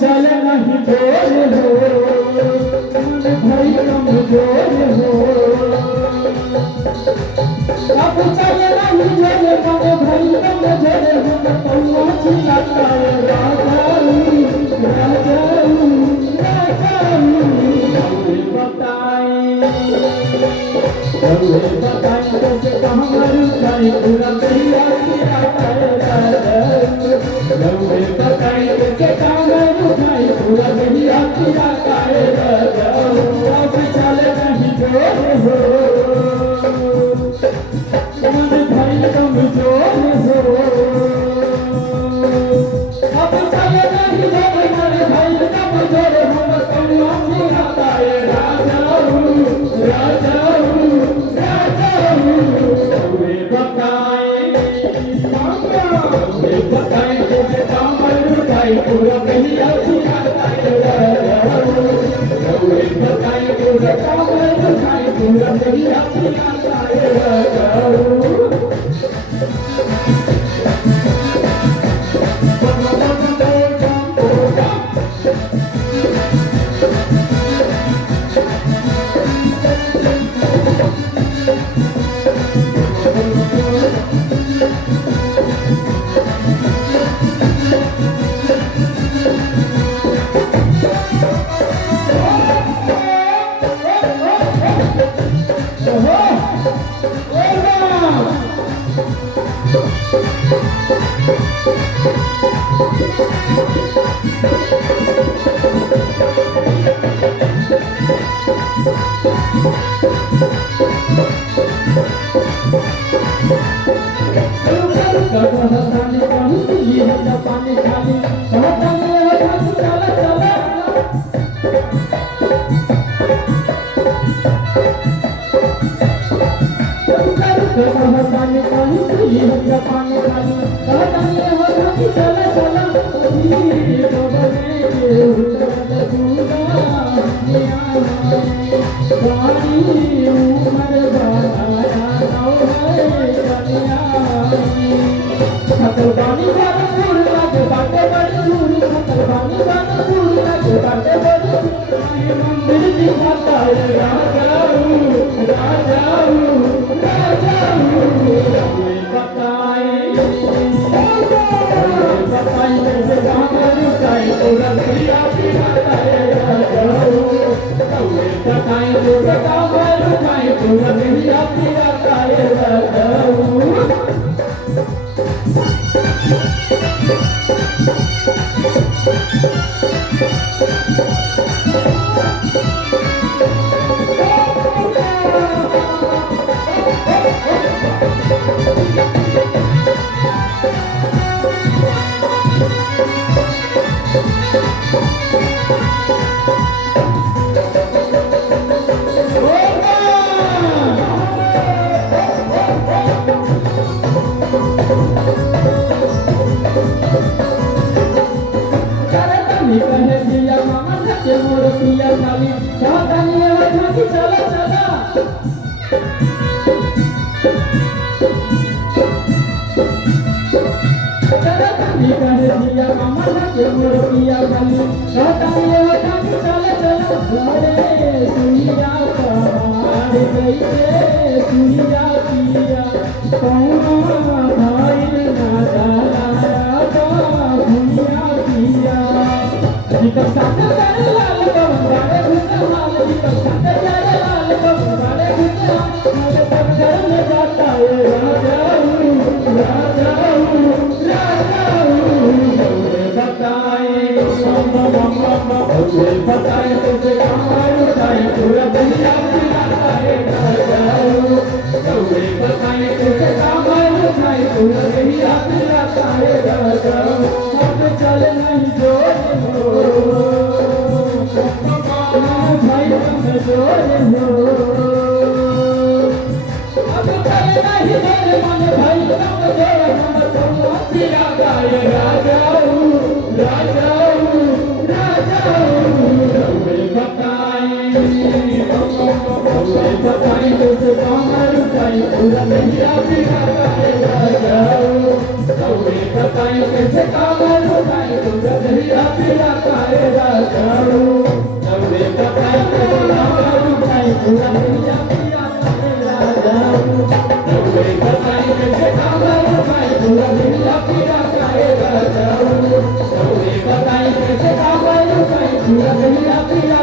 चल नहीं जोर हो भाई कमजोर हो अब चल नहीं जोर मन भाई कमजोर हो पौआ चिल्लाता है राजाऊ राजाऊ राजाऊ बताए कैसे कहाँ रुकाई पूरा कहिया किया रउए बताई कैसे कहाँ रुकाई पूरा कहिया किया अब चल नहीं जोर हो मन भाई कमजोर हो अब चल नहीं जोर मन भाई कमजोर हो कौआ चिल्लाता है राजाऊ राजाऊ बताए जैसे कामर रुकाई पूरा कहिया बताए पूरा कामर रुकाई पूरा कहिया पानी खाली चला चला पानी पानी पानी खाली चला चला पानी बाटे बड़ी दूर पानी बाटे बड़ी मंदिर दिखाता है राजाऊ राजाऊ राजाऊ बताए कैसे कहाँ रुकाई पूरा कहिया पिलाता है राजाऊ बताए पूरा कहाँ रुकाई पूरा कहिया पिलाता है राजाऊ पिया खाली चला चला पिया खाली चला चला सुनिया पहाड़ कैसे सुनिया पिया कौना भाई ना चला भूमिया पिया साथ लाल बारे घुसमाल साथ लाल बारे घुसमाल घर में जाता है राजाऊ राजाऊ राजाऊ बताए कैसे कहाँ रुकाई पूरा दुनिया पिलाता है राजाऊ बताए कैसे कहाँ रुकाई पूरा दुनिया पिलाता है राजाऊ अब चल नहीं जोर हो भाई कमजोर हो अब चल नहीं जोर मन भाई कमजोर हम तो चिल्लाता है राजाऊ राजाऊ बताए कैसे कहाँ रुकाई पूरा दुनिया पिलाता है राजाऊ बताई कैसे कामल उठाई पूरा दहिया पिया काहे राजाऊ नवरे बताई कैसे कामल उठाई पूरा दहिया पिया काहे राजाऊ नवरे बताई कैसे कामल उठाई पूरा दहिया पिया काहे राजाऊ नवरे बताई कैसे कामल उठाई पूरा दहिया पिया